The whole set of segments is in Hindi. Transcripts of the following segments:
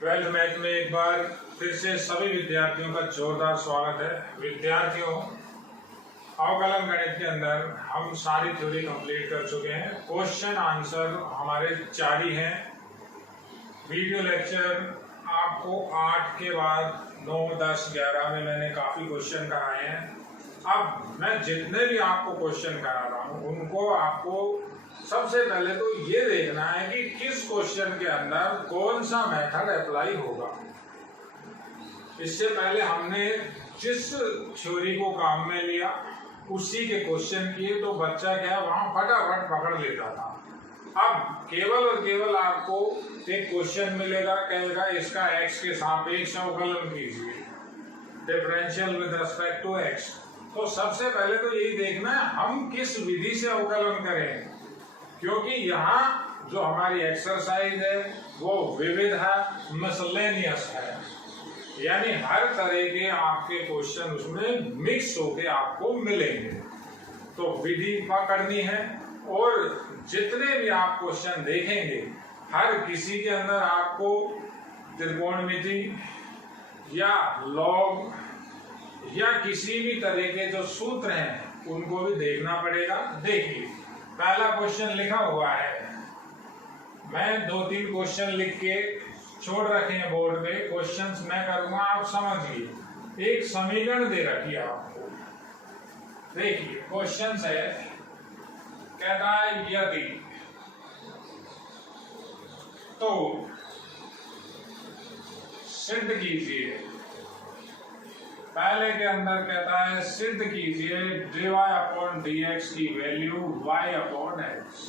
ट्वेल्थ मैथ में एक बार फिर से सभी विद्यार्थियों का जोरदार स्वागत है। विद्यार्थियों, अवकलन गणित के अंदर हम सारी थ्योरी कंप्लीट कर चुके हैं। क्वेश्चन आंसर हमारे जारी हैं। वीडियो लेक्चर आपको 8 के बाद 9, 10, 11 में मैंने काफ़ी क्वेश्चन कराए हैं। अब मैं जितने भी आपको क्वेश्चन करा रहा हूँ उनको आपको सबसे पहले तो ये देखना है कि किस क्वेश्चन के अंदर कौन सा मेथड अप्लाई होगा। इससे पहले हमने जिस थ्योरी को काम में लिया उसी के क्वेश्चन किए तो बच्चा क्या वहां फटाफट पकड़ लेता था। अब केवल और केवल आपको एक क्वेश्चन मिलेगा, कहेगा इसका x के सापेक्ष अवकलन कीजिए, differential with respect to x। तो सबसे पहले तो यही देखना है हम किस विधि से अवकलन करें, क्योंकि यहाँ जो हमारी एक्सरसाइज है वो विविध है, मिसलेनियस है, यानी हर तरह के आपके क्वेश्चन उसमें मिक्स होके आपको मिलेंगे। तो विधि पकड़नी है और जितने भी आप क्वेश्चन देखेंगे हर किसी के अंदर आपको त्रिकोणमिति या लॉग या किसी भी तरह के जो सूत्र हैं उनको भी देखना पड़ेगा। देखिए, पहला क्वेश्चन लिखा हुआ है, मैं 2-3 क्वेश्चन लिख के छोड़ रखे हैं बोर्ड पे। क्वेश्चंस मैं करूंगा, आप समझिए। एक समीकरण दे रखी है आपको, देखिए क्वेश्चन है, कहता है यदि तो सिद्ध कीजिए। पहले के अंदर कहता है सिद्ध कीजिए dy/dx की वैल्यू y/x।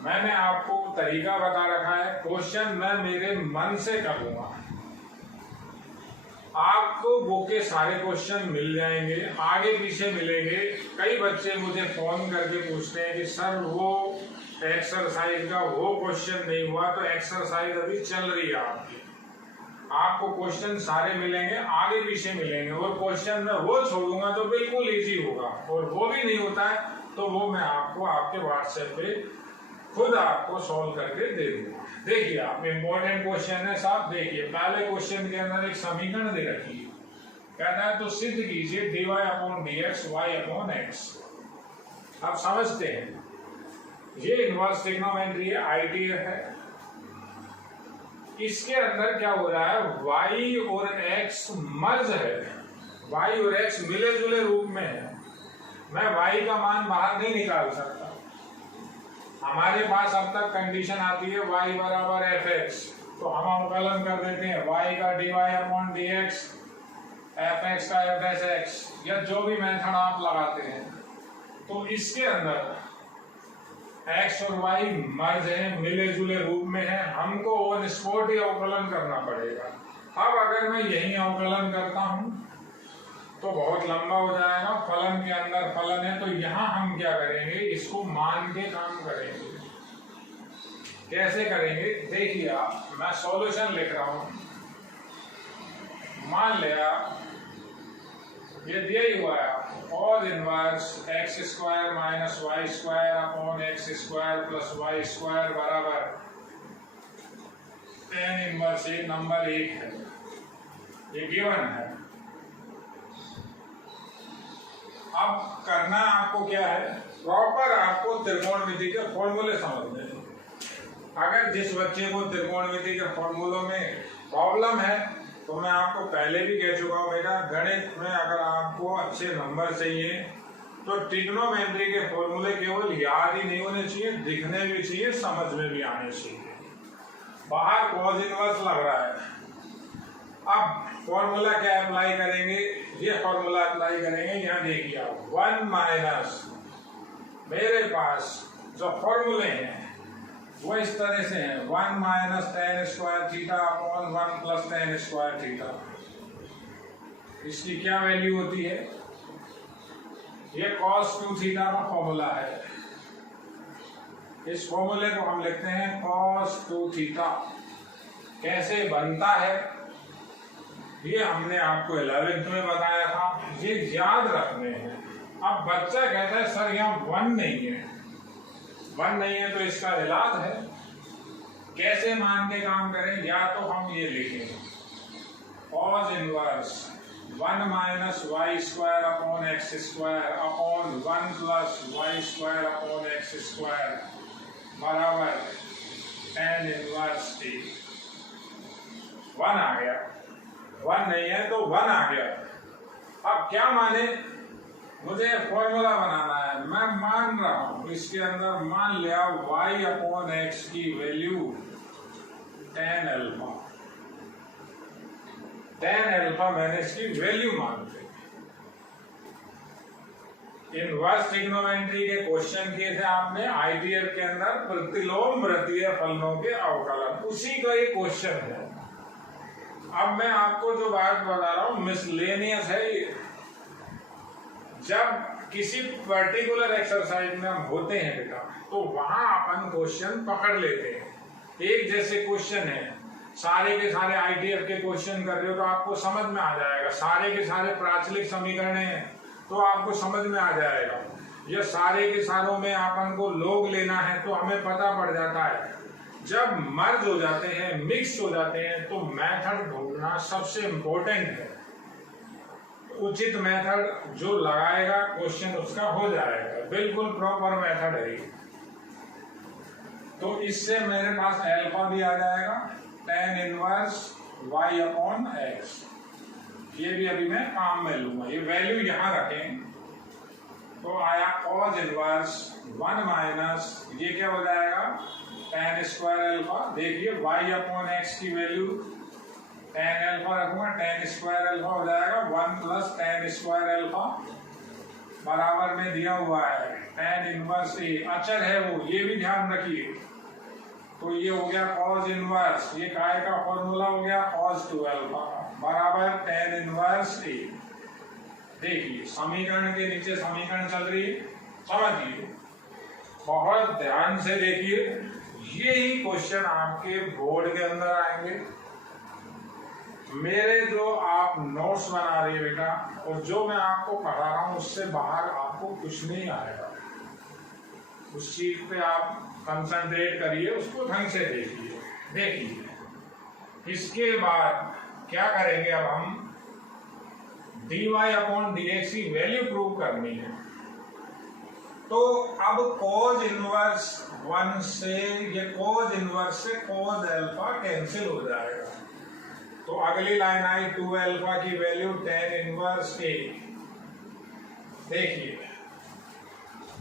मैंने आपको तरीका बता रखा है, क्वेश्चन मैं मेरे मन से करूंगा। आपको बुक के सारे क्वेश्चन मिल जाएंगे, आगे पीछे मिलेंगे। कई बच्चे मुझे फोन करके पूछते हैं कि सर वो एक्सरसाइज का वो क्वेश्चन नहीं हुआ, तो एक्सरसाइज अभी चल रही है आपकी। आपको क्वेश्चन सारे मिलेंगे, आगे पीछे मिलेंगे, और क्वेश्चन मैं वो छोड़ूंगा तो बिल्कुल इजी होगा, और वो भी नहीं होता है तो वो मैं आपको आपके व्हाट्सएप पे खुद आपको सॉल्व करके दे दूंगा। देखिए, आप इंपॉर्टेंट क्वेश्चन है साहब। देखिए, पहले क्वेश्चन के अंदर एक समीकरण दे रखी है, कहता है तो सिद्ध कीजिए dy/dx y/x। आप समझते हैं ये इनवर्स ट्रिग्नोमेट्री है, ITF है। इसके अंदर क्या हो रहा है, y और x मर्ज है, y और x मिले जुले रूप में है। मैं y का मान बाहर नहीं निकाल सकता। हमारे पास अब तक कंडीशन आती है y बराबर fx, तो हम अवकलन कर देते हैं y का dy/dx, fx का f'(x), या जो भी मेथड आप लगाते हैं। तो इसके अंदर x और y मर्ज है, मिले जुले रूप में है, हमको ऑन स्पॉट ही अवकलन करना पड़ेगा। अब अगर मैं यही अवकलन करता हूं तो बहुत लंबा हो जाएगा, फलन के अंदर फलन है, तो यहां हम क्या करेंगे, इसको मान के काम करेंगे। कैसे करेंगे, देखिए आप, मैं सॉल्यूशन लिख रहा हूं। मान लिया ये दिया ही हुआ है, और inverse x² - y² x² + y² बराबर tan इनवर्स ए नंबर 1 है, ये गिवन है। अब करना आपको क्या है, प्रॉपर आपको त्रिकोणमिति के फॉर्मूले समझने हैं। अगर जिस बच्चे को त्रिकोणमिति के फॉर्मूलों में प्रॉब्लम है तो मैं आपको पहले भी कह चुका हूँ, बेटा गणित में अगर आपको अच्छे नंबर चाहिए तो ट्रिग्नोमेट्री के फॉर्मूले केवल याद ही नहीं होने चाहिए, दिखने भी चाहिए, समझ में भी आने चाहिए। बाहर कॉज इनवर्स लग रहा है। अब फॉर्मूला क्या अप्लाई करेंगे, ये फॉर्मूला अप्लाई करेंगे। यहाँ देखिए आप, 1 माइनस, मेरे पास जो फॉर्मूले हैं वो इस तरह से है, 1 - tan² theta upon 1 + tan² theta. इसकी क्या वैल्यू होती है, ये cos 2 थीटा का फॉर्मूला है। इस फॉर्मूले को हम लिखते हैं cos 2 थीटा। कैसे बनता है ये हमने आपको 11th में बताया था, ये याद रखने हैं। अब बच्चा कहता है सर यहाँ 1 नहीं है, 1 नहीं है तो इसका इलाज है। कैसे मान के काम करें, या तो हम ये लिखें cos inverse 1 minus Y square upon X square upon 1 plus Y square upon X square बराबर tan इनवर्स टी। 1 आ गया, 1 नहीं है तो 1 आ गया। अब क्या माने, मुझे फॉर्मूला बनाना है, मैं मान रहा हूं इसके अंदर मान लिया y अपॉन एक्स की value tan alpha. tan alpha मैंने इसकी वैल्यू मान ली। इनवर्स ट्रिग्नोमेट्री के क्वेश्चन किए थे आपने आईटीएफ के अंदर, प्रतिलोम वृत्तीय फलनों के अवकलन, उसी का ये क्वेश्चन है। अब मैं आपको जो बात बता रहा हूं मिसलेनियस है ये। जब किसी पर्टिकुलर एक्सरसाइज में हम होते हैं बेटा, तो वहां अपन क्वेश्चन पकड़ लेते हैं। एक जैसे क्वेश्चन है, सारे के सारे आईटीएफ के क्वेश्चन कर रहे हो तो आपको समझ में आ जाएगा। सारे के सारे प्राचलिक समीकरण हैं तो आपको समझ में आ जाएगा। ये सारे के सारों में अपन को लोग लेना है तो हमें पता पड़ जाता है। जब मर्ज हो जाते हैं, मिक्स हो जाते हैं, तो मेथड ढूंढना सबसे इंपॉर्टेंट है। उचित मेथड जो लगाएगा क्वेश्चन उसका हो जाएगा, बिल्कुल प्रॉपर मेथड है। तो इससे मेरे पास अल्फा भी आ जाएगा tan inverse y upon x. ये भी अभी मैं काम में लूंगा, ये वैल्यू यहां रखें तो आया cos इनवर्स 1 माइनस ये क्या हो जाएगा tan स्क्वायर अल्फा। देखिए y अपॉन एक्स की वैल्यू tan अल्फा रखूंगा, tan स्क्वायर अल्फा हो जाएगा 1 प्लस tan स्क्वायर अल्फा बराबर में दिया हुआ है tan इनवर्स ए, अचर है वो, ये भी ध्यान रखिए। तो ये हो गया cos इनवर्स, ये काय का फॉर्मूला हो गया cos 2 अल्फा बराबर tan इनवर्स ए। देखिए समीकरण के नीचे समीकरण चल रही है, समझिए बहुत ध्यान से देखिए। यही क्वेश्चन आपके बोर्ड के अंदर आएंगे। मेरे जो आप नोट्स बना रहे हैं बेटा, और जो मैं आपको पढ़ा रहा हूं उससे बाहर आपको कुछ नहीं आएगा। उस चीज पे आप कंसंट्रेट करिए, उसको ढंग से देखिए। देखिए इसके बाद क्या करेंगे, अब हम dy अपॉन dx की वैल्यू प्रूव करनी है। तो अब cos इनवर्स 1 से ये cos इनवर्स से cos अल्फा कैंसिल हो जाएगा। तो अगली लाइन आई 2 अल्फा की वैल्यू tan इनवर्स ए। देखिए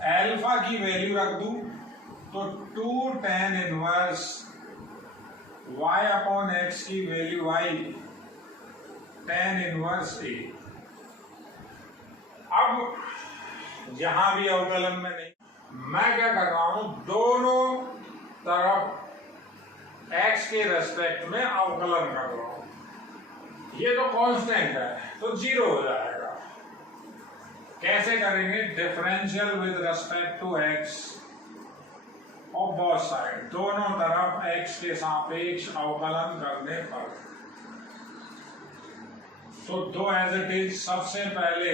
अल्फा की वैल्यू रख दूं तो 2 tan inverse y upon x की वैल्यू आई tan इनवर्स ए। अब यहां भी अवकलन में नहीं, मैं क्या कर रहा हूं, दोनों तरफ x के रेस्पेक्ट में अवकलन कर रहा हूं। ये तो कांस्टेंट है तो 0 हो जाएगा। कैसे करेंगे, differential with respect to x और बोथ साइड, दोनों तरफ x के सापेक्ष अवकलन करने पर। तो दो एज इट इज, सबसे पहले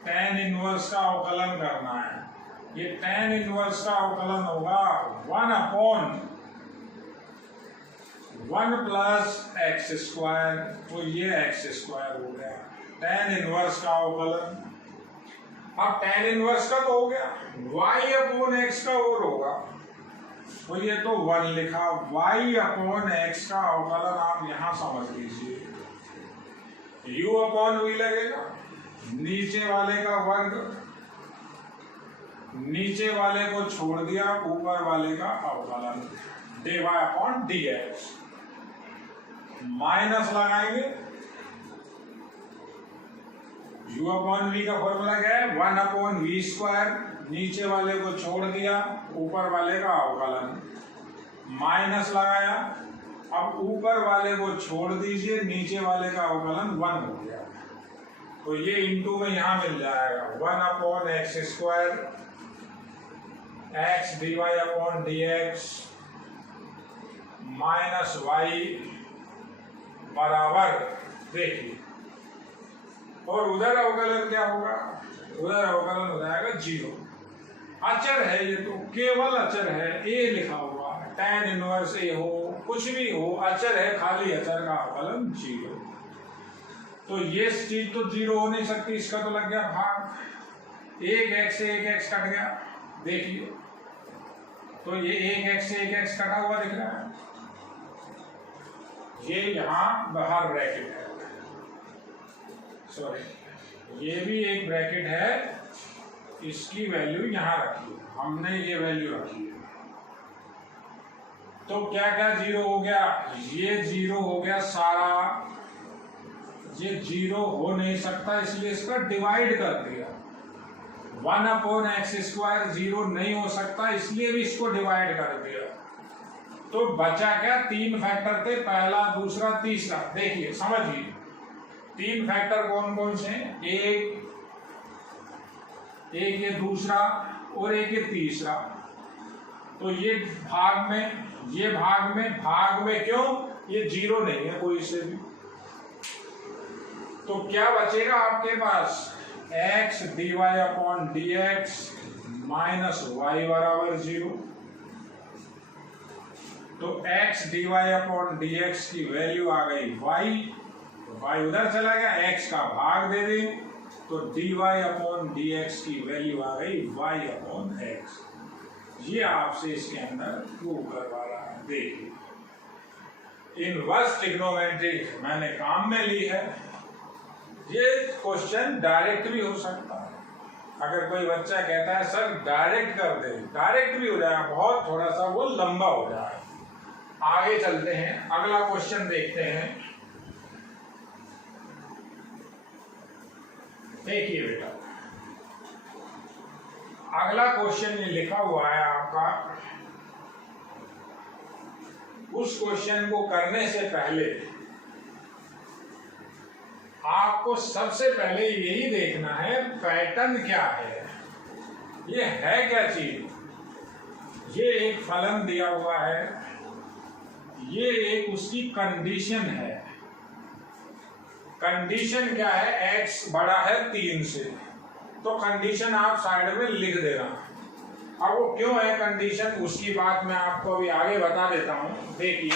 tan इनवर्स का अवकलन करना है। ये tan इनवर्स का अवकलन होगा 1 अपॉन 1 प्लस एक्स स्क्वायर, तो ये एक्स स्क्वायर हो गया tan इनवर्स का अवकलन। अब tan इनवर्स का तो हो गया, y अपॉन एक्स का और होगा, तो ये तो 1 लिखा। y अपॉन एक्स का अवकलन आप यहां समझ लीजिए, u अपॉन v लगेगा, नीचे वाले का वर्ग, नीचे वाले को छोड़ दिया, ऊपर वाले का अवकलन dy अपॉन dx। माइनस लगाएंगे, u अपॉन v का फॉर्मूला क्या है 1 अपॉन v स्क्वायर, नीचे वाले को छोड़ दिया, ऊपर वाले का अवकलन, माइनस लगाया, अब ऊपर वाले को छोड़ दीजिए, नीचे वाले का अवकलन 1 हो गया। तो ये इंटू में यहां मिल जाएगा 1 upon X square x dy upon dx minus y बराबर, देखिए, और उधर अवकलन क्या होगा, उधर अवकलन हो जाएगा 0। अचर है ये, तो केवल अचर है, a लिखा हुआ है tan इनवर्स a होल कुछ भी हो, अचर है, खाली अचर का अवकलन 0। तो ये चीज तो 0 हो नहीं सकती, इसका तो लग गया भाग। 1x से 1x कट गया, देखिए तो ये 1x से 1x कटा हुआ दिख रहा है, ये यहां बाहर ब्रैकेट है, सॉरी ये भी एक ब्रैकेट है, इसकी वैल्यू यहां रखी है, हमने ये वैल्यू रखी है। तो क्या क्या 0 हो गया, ये 0 हो गया सारा, ये 0 हो नहीं सकता इसलिए इसका डिवाइड कर दिया। 1/x² 0 नहीं हो सकता इसलिए भी इसको डिवाइड कर दिया। तो बचा क्या, 3 फैक्टर थे, पहला, दूसरा, तीसरा। देखिए समझिए 3 फैक्टर कौन कौन से हैं, एक ये दूसरा और एक ये तीसरा। तो ये भाग में क्यों, ये 0 नहीं है कोई से भी। तो क्या बचेगा आपके पास, x dy/dx माइनस y बराबर 0। तो x dy/dx की वैल्यू आ गई y उधर चला गया, x का भाग दे दें तो dy/dx की वैल्यू आ गई y/x। ये आपसे इसके अंदर प्रूव करवा रहा है। देखिए इनवर्स ट्रिग्नोमेट्री मैंने काम में ली है। ये क्वेश्चन डायरेक्ट भी हो सकता है। अगर कोई बच्चा कहता है सर डायरेक्ट कर दे, डायरेक्ट भी हो जाएगा, बहुत थोड़ा सा वो लंबा हो जाएगा। आगे चलते हैं, अगला क्वेश्चन देखते हैं। देखिए बेटा अगला क्वेश्चन ये लिखा हुआ है आपका। उस क्वेश्चन को करने से पहले आपको सबसे पहले यही देखना है पैटर्न क्या है, ये है क्या चीज। ये एक फलन दिया हुआ है, ये एक उसकी कंडीशन है। कंडीशन क्या है, x बड़ा है 3 से, तो कंडीशन आप साइड में लिख देना। अब वो क्यों है कंडीशन, उसकी बात मैं आपको अभी आगे बता देता हूं। देखिए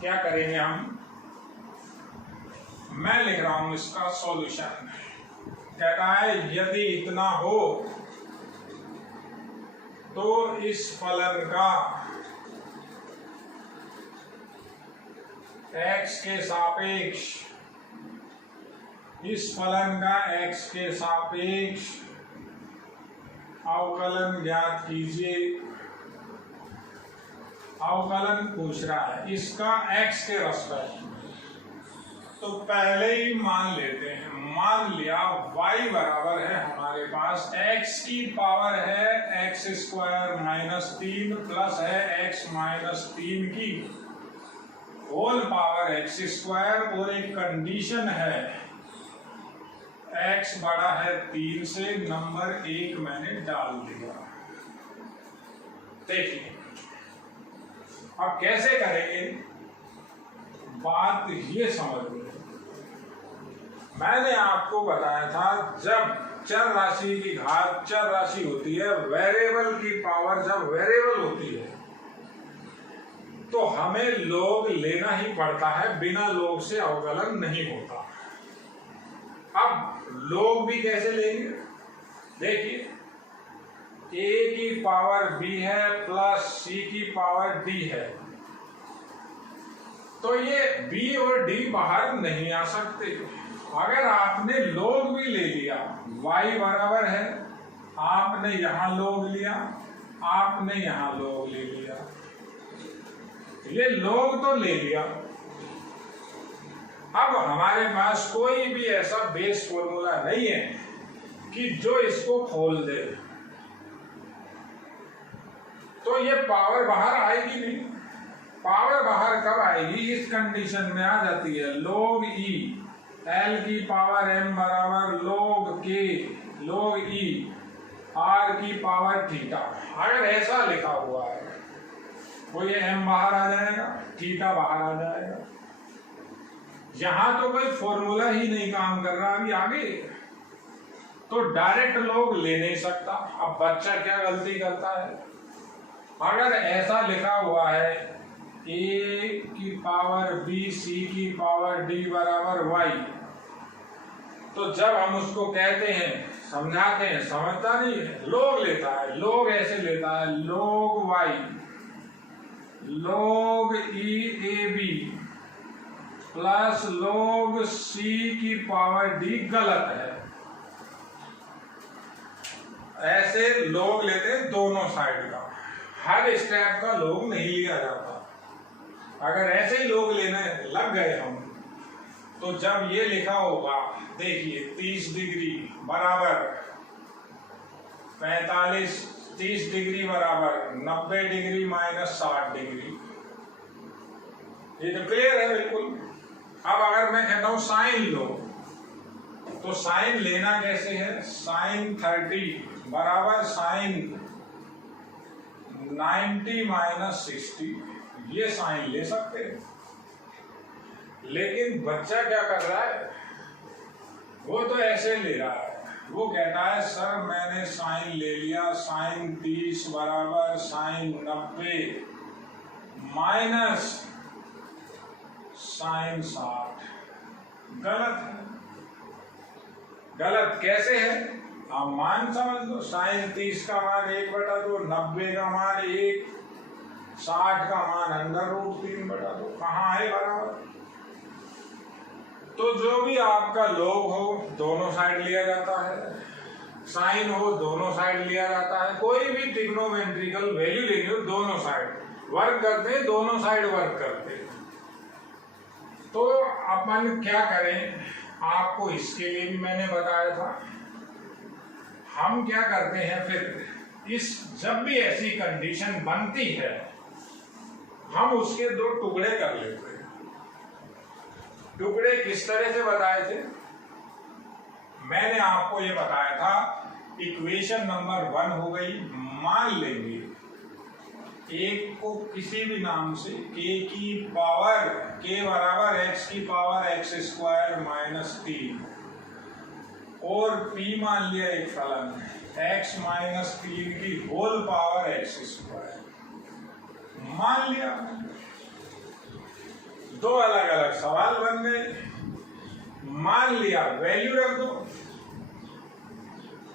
क्या करेंगे हम, मैं लिख रहा हूं इसका सॉल्यूशन। कहता है यदि इतना हो तो इस फलन का x के सापेक्ष, इस फलन का x के सापेक्ष अवकलन ज्ञात कीजिए। अवकलन पूछ रहा है इसका x के रेस्पेक्ट में। तो पहले ही मान लेते हैं, मान लिया y बराबर है हमारे पास, x की पावर है x² - 3 प्लस है x - 3 की होल पावर x², और एक कंडीशन है x बड़ा है 3 से, नंबर 1 मैंने डाल दिया। देखिए अब कैसे करेंगे, बात ये समझ लो। मैंने आपको बताया था जब चर राशि की घात चर राशि होती है, वेरिएबल की पावर जब वेरिएबल होती है तो हमें log लेना ही पड़ता है, बिना log से अवकलन नहीं होता। अब log भी कैसे लेंगे, देखिए a की पावर b है प्लस c की पावर d है, तो ये b और d बाहर नहीं आ सकते। अगर आपने log भी ले लिया, y बराबर है, आपने यहां log लिया, आपने यहां log ले लिया, ये log तो ले लिया। अब हमारे पास कोई भी ऐसा बेस फॉर्मूला नहीं है कि जो इसको खोल दे, तो ये पावर बाहर आएगी नहीं। पावर बाहर कब आएगी, इस कंडीशन में आ जाती है log e, l की पावर m बराबर log k log e r की पावर थीटा। अगर ऐसा लिखा हुआ है तो ये m बाहर आ जाएगा, थीटा बाहर आ जाएगा। यहां तो कोई फॉर्मूला ही नहीं काम कर रहा अभी आगे, तो डायरेक्ट log ले नहीं सकता। अब बच्चा क्या गलती करता है, अगर ऐसा लिखा हुआ है ए की पावर बी सी की पावर डी बराबर वाई। तो जब हम उसको कहते हैं, समझाते हैं, समझता नहीं है, लोग लेता है, लोग ऐसे लेता है, लोग वाई लोग ई ए बी प्लस लोग सी की पावर डी गलत है। ऐसे लोग लेते हैं दोनों साइड का, हर स्टेप का लोग नहीं लिया जाता। अगर ऐसे ही लोग लेने लग गए हम, तो जब ये लिखा होगा, देखिए 30 डिग्री बराबर 45, 30 डिग्री बराबर 90 डिग्री माइनस 60 डिग्री, ये तो क्लियर है बिल्कुल। अब अगर मैं कहता हूं साइन लो, तो साइन लेना कैसे है? साइन 30 बराबर साइन 90 माइनस 60, ये साइन ले सकते हैं। लेकिन बच्चा क्या कर रहा है, वो तो ऐसे ले रहा है, वो कहता है सर मैंने साइन ले लिया, साइन 30 बराबर साइन 90 माइनस साइन 60। गलत है। गलत कैसे है? आप मान समझ लो, साइन 30 का मान 1/2, 90 का मान 1, 60 का मान √3/2, कहाँ है बराबर? तो जो भी आपका लोग हो दोनों साइड लिया जाता है, साइन हो दोनों साइड लिया जाता है, कोई भी ट्रिग्नोमेट्रिकल वैल्यू लेनी हो दोनों साइड वर्क करते हैं, दोनों साइड वर्क करते हैं। तो अपन क्या करें, आपको इसके लिए भी मैंने बताया था। हम क्या करते हैं फिर, इस जब भी ऐसी कंडीशन बनती है, हम उसके दो टुकड़े कर लेते हैं। टुकड़े किस तरह से बताए थे? मैंने आपको ये बताया था, इक्वेशन नंबर 1 हो गई, मान लेंगे एक को किसी भी नाम से k की पावर k बराबर x की पावर x² माइनस 3 और p मान लिया एक फलन x माइनस 3 की होल पावर x² मान लिया। दो अलग अलग सवाल बन गए। मान लिया, वैल्यू रख दो,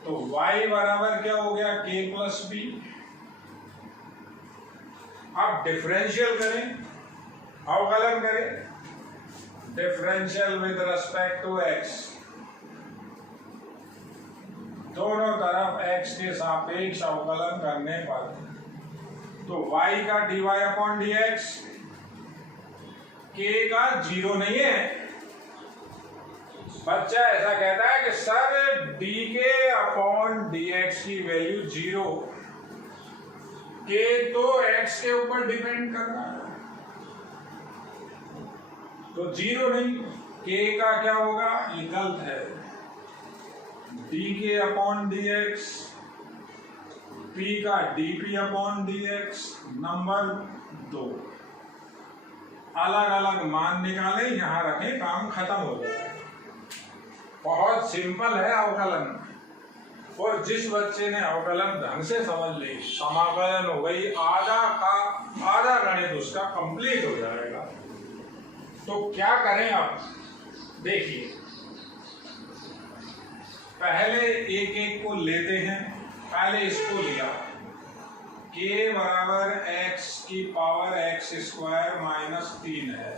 तो y बराबर क्या हो गया, k प्लस बी। अब डिफरेंशियल करें, अवकलन करें, differential with respect to x, दोनों तरफ x के सापेक्ष अवकलन करने पर, तो y का dy/dx, k का 0 नहीं है। बच्चा ऐसा कहता है कि सर dk/dx की वैल्यू 0, k तो x के ऊपर डिपेंड कर रहा है, तो 0 नहीं, k का क्या होगा, ये गलत है। dk/dx, p का dp/dx। नंबर 2, अलग अलग मान निकालें, यहां रखें, काम खत्म हो जाए। बहुत सिंपल है अवकलन, और जिस बच्चे ने अवकलन ढंग से समझ ली, समाकलन हो गई, आधा गणित उसका कंप्लीट हो जाएगा। तो क्या करें अब, देखिए पहले एक एक को लेते हैं। पहले इसको लिया, k बराबर x की पावर x² माइनस 3 है,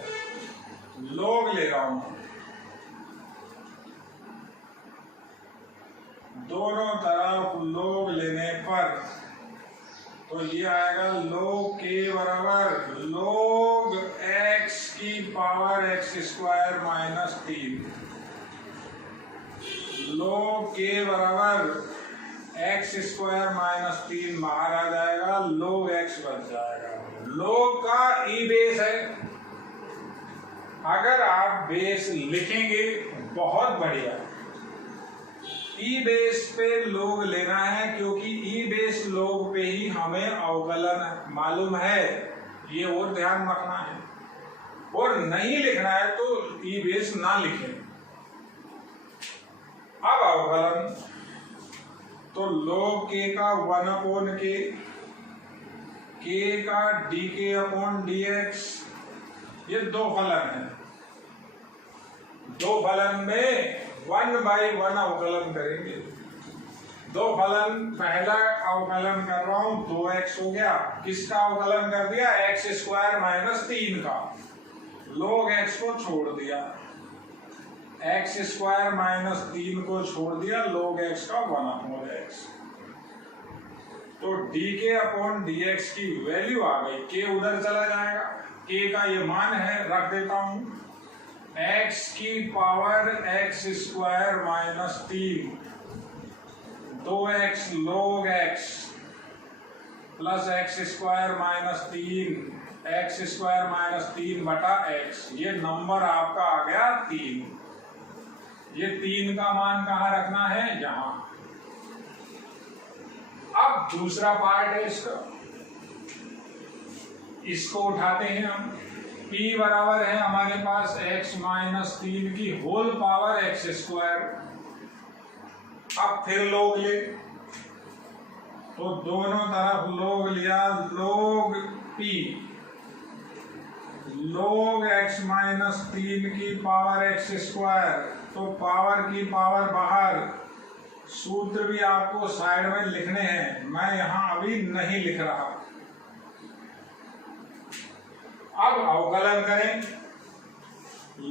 लोग ले रहा हूं, दोनों तरफ लोग लेने पर, तो ये आएगा लोग k बराबर लोग x की पावर x² माइनस 3, लोग k बराबर x² माइनस 3 बाहर आ जाएगा, लोग x बच जाएगा। लोग का ई बेस है, अगर आप बेस लिखेंगे बहुत बढ़िया। ई बेस पे लोग लेना है, क्योंकि ई बेस लोग पे ही हमें अवकलन मालूम है, ये और ध्यान रखना है। और नहीं लिखना है तो ई बेस ना लिखें। अब अवकलन, तो log k का 1/k, k का dk अपॉन dx, ये दो फलन है। दो फलन में 1/1 अवकलन करेंगे। दो फलन, पहला अवकलन कर रहा हूं 2x हो गया, किसका अवकलन कर दिया, x² माइनस 3 का, log x को छोड़ दिया, x² माइनस 3 को छोड़ दिया, log x का 1/x। तो dk अपॉन dx की वैल्यू आ गई, k उधर चला जाएगा, k का ये मान है, रख देता हूं, x की power x² minus 3, 2x log x plus x² minus 3, x² minus 3 बटा x, ये नंबर आपका आ गया 3। ये 3 का मान कहाँ रखना है, यहां। अब दूसरा पार्ट है इसका, इसको उठाते हैं हम। p बराबर है हमारे पास x माइनस 3 की होल पावर x²। अब फिर log ले, तो दोनों तरफ log लिया, log p, log x minus 3 की पावर x², तो पावर की पावर बाहर। सूत्र भी आपको साइड में लिखने हैं, मैं यहां अभी नहीं लिख रहा। अब अवकलन करें,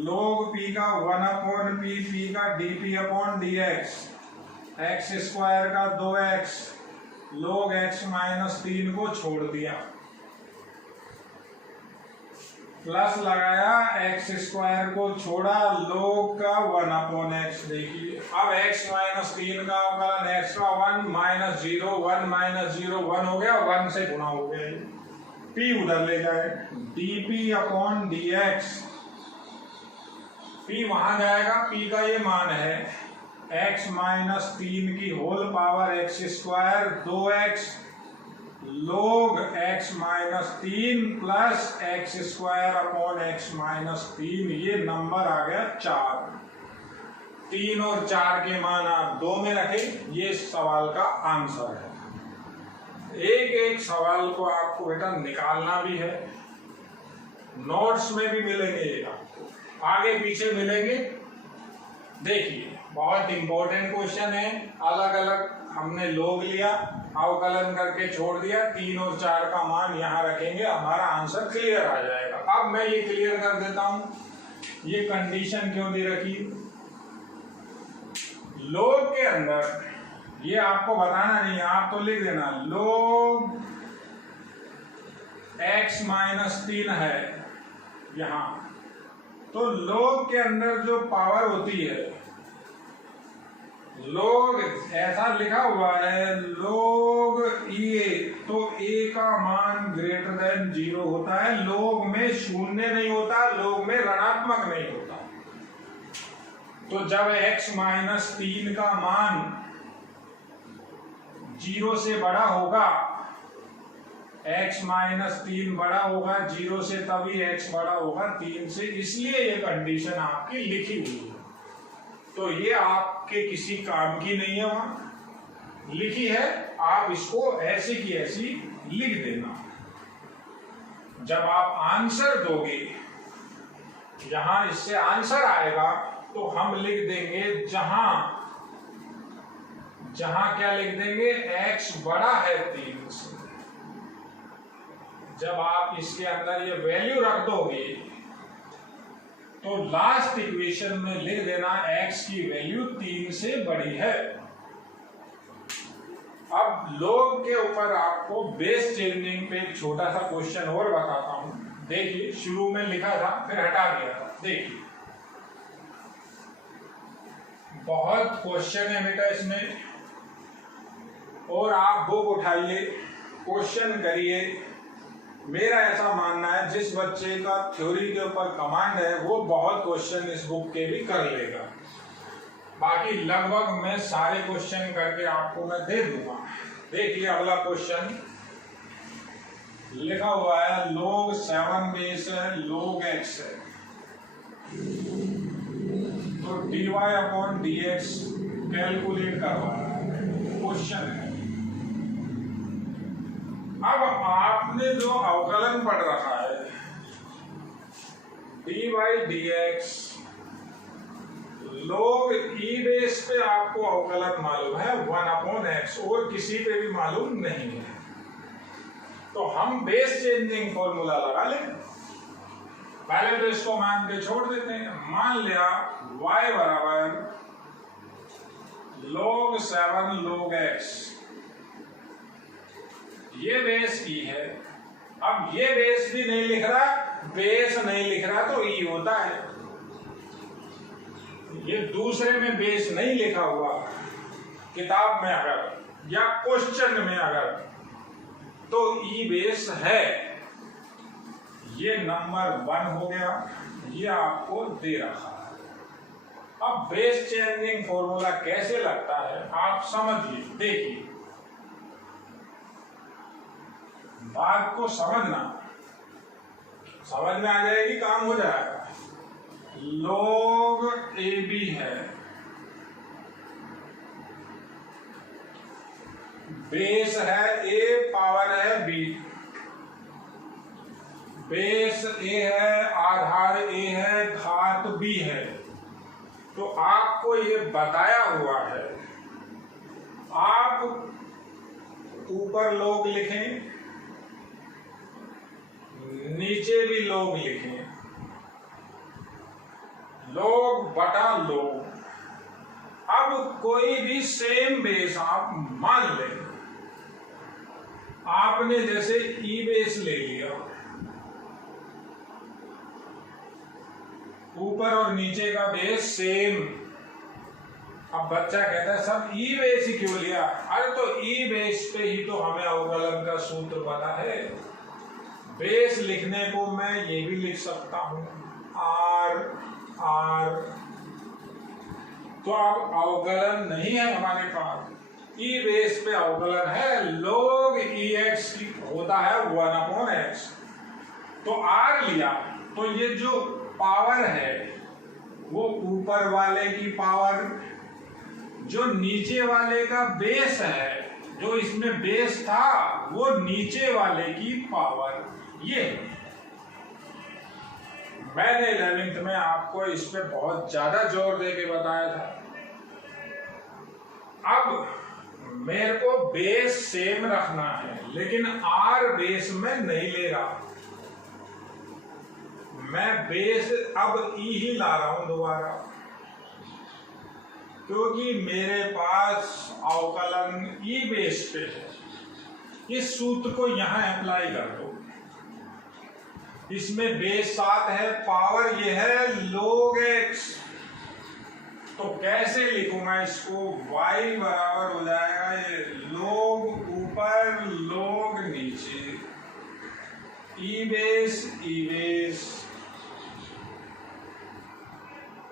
log p का 1/p, p का dp अपॉन dx, x² का 2x, log x माइनस 3 को छोड़ दिया, प्लस लगाया, x² को छोड़ा, log का 1/x। देखिए अब x माइनस 3 का अवकलन, x का 1 माइनस 0, 1 माइनस 0 1 हो गया, 1 से गुणा हो गया, p उधर ले जाए, dp अपॉन dx, p वहां जाएगा, p का ये मान है x माइनस 3 की whole power x², 2x log x minus 3 plus x² upon x minus 3, ये नंबर आ गया 4। 3 और 4 के मान आप 2 में रखें, ये सवाल का आंसर है। एक एक सवाल को आपको बेटा निकालना भी है, नोट्स में भी मिलेंगे, आपको आगे पीछे मिलेंगे। देखिए बहुत इंपॉर्टेंट क्वेश्चन है, अलग अलग हमने log लिया, अवकलन करके छोड़ दिया, 3 और 4 का मान यहाँ रखेंगे, हमारा आंसर क्लियर आ जाएगा। अब मैं ये क्लियर कर देता हूं, ये कंडीशन क्यों दे रखी। log के अंदर ये आपको बताना नहीं है, आप तो लिख देना, log x माइनस 3 है यहां, तो log के अंदर जो पावर होती है, log ऐसा लिखा हुआ है, log a, तो a का मान ग्रेटर देन 0 होता है, log में शून्य नहीं होता, log में ऋणात्मक नहीं होता। तो जब x माइनस 3 का मान 0 से बड़ा होगा, x माइनस 3 बड़ा होगा 0 से, तभी x बड़ा होगा 3 से, इसलिए ये कंडीशन आपकी लिखी हुई है। तो ये आपके किसी काम की नहीं है, वहां लिखी है, आप इसको ऐसी की ऐसी लिख देना। जब आप आंसर दोगे, यहां इससे आंसर आएगा, तो हम लिख देंगे, जहां क्या लिख देंगे, x बड़ा है 3 से। जब आप इसके अंदर ये वैल्यू रख दोगे, तो लास्ट इक्वेशन में लिख देना x की वैल्यू 3 से बड़ी है। अब log के ऊपर आपको बेस चेंजिंग पे एक छोटा सा क्वेश्चन और बताता हूं। देखिए शुरू में लिखा था, फिर हटा दिया था। देखिए बहुत क्वेश्चन है बेटा इसमें, और आप बुक उठाइए, क्वेश्चन करिए। मेरा ऐसा मानना है जिस बच्चे का थ्योरी के ऊपर कमांड है, वो बहुत क्वेश्चन इस बुक के भी कर लेगा। बाकी लगभग मैं सारे क्वेश्चन करके आपको मैं दे दूंगा। देखिए अगला क्वेश्चन लिखा हुआ है, log 7 बेस है, log x है, तो dy अपॉन dx कैलकुलेट करवा रहा है, क्वेश्चन है। अब आप हमने जो अवकलन पढ़ रखा है D by D x log e base पे आपको अवकलन मालूम है 1/x और किसी पे भी मालूम नहीं है, तो हम बेस चेंजिंग फॉर्मूला लगा लें। पहले तो इसको मान के छोड़ देते हैं। मान लिया y बराबर log 7 log x, ये बेस e है। अब ये बेस भी नहीं लिख रहा, बेस नहीं लिख रहा तो e होता है। ये दूसरे में बेस नहीं लिखा हुआ किताब में अगर या क्वेश्चन में अगर, तो ई बेस है। ये नंबर 1 हो गया, ये आपको दे रखा है। अब बेस चेंजिंग फॉर्मूला कैसे लगता है आप समझिए, देखिए बात को समझना, समझ में आ जाएगी, काम हो जाएगा। log AB है, बेस है A, पावर है B, बेस A है, आधार A है, घात B है। तो आपको ये बताया हुआ है, आप ऊपर log लिखें, नीचे भी log लिखें, log बटा log। अब कोई भी सेम बेस आप मान लें, आपने जैसे ई बेस ले लिया, ऊपर और नीचे का बेस सेम। अब बच्चा कहता है सब ई बेस ही क्यों लिया? अरे तो ई बेस पे ही तो हमें अवकलन का सूत्र पता है। बेस लिखने को मैं ये भी लिख सकता हूं आर, तो अब अवकलन नहीं है हमारे पास, ई बेस पे अवकलन है। log ex होता है 1/x, तो आर लिया तो ये जो पावर है वो ऊपर वाले की पावर, जो नीचे वाले का बेस है, जो इसमें बेस था वो नीचे वाले की पावर। ये मैंने 11th में आपको इस पे बहुत ज्यादा जोर दे के बताया था। अब मेरे को बेस सेम रखना है, लेकिन आर बेस में नहीं ले रहा, मैं बेस अब ई ही ला रहा हूं दोबारा, क्योंकि मेरे पास अवकलन ई बेस पे है। इस सूत्र को यहां अप्लाई कर दो। इसमें बेस 7 है, पावर ये है log x, तो कैसे लिखूंगा इसको? y बराबर हो जाएगा ये log ऊपर log नीचे, ई बेस,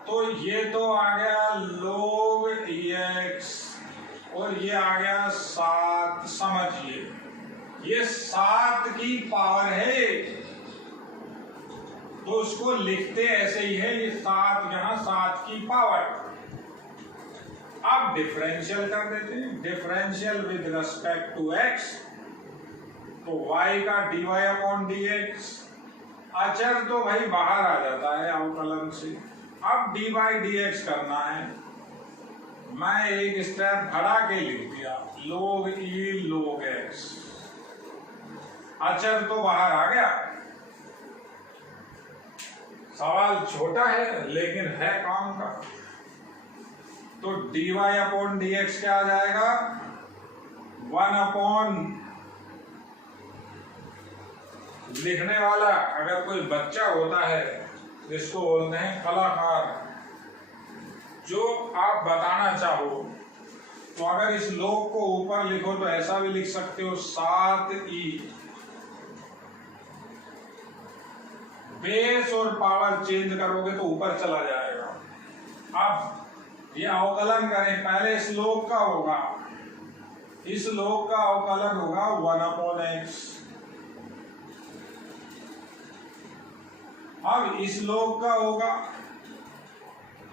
तो ये तो आ गया log ex और ये आ गया 7। समझिए ये 7 की पावर है, तो उसको लिखते ऐसे ही है, ये 7 यहां 7 की पावर। अब डिफरेंशियल कर देते हैं, differential with respect to x, तो y का dy/dx, अचर तो भाई बाहर आ जाता है अवकलन से। अब dy/dx करना है, मैं एक स्टेप बढ़ा के लिख दिया log e log x, अचर तो बाहर आ गया। सवाल छोटा है लेकिन है काम का। तो dy/dx क्या आ जाएगा? 1 लिखने वाला अगर कोई बच्चा होता है, जिसको बोलते हैं कलाकार, जो आप बताना चाहो, तो अगर इस log को ऊपर लिखो तो ऐसा भी लिख सकते हो 7e, बेस और पावर चेंज करोगे तो ऊपर चला जाएगा। अब ये अवकलन करें, पहले इस log का होगा, इस log का अवकलन होगा 1/x। अब इस log का होगा,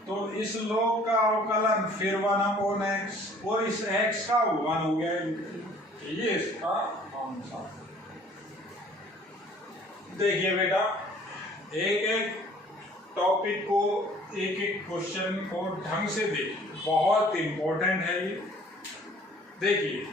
तो इस log का अवकलन फिर 1/x, और इस x का 1 हो गया। ये इसका आंसर। देखिए बेटा, एक एक टॉपिक को, एक एक क्वेश्चन को ढंग से देखिए, बहुत इंपॉर्टेंट है ये। देखिए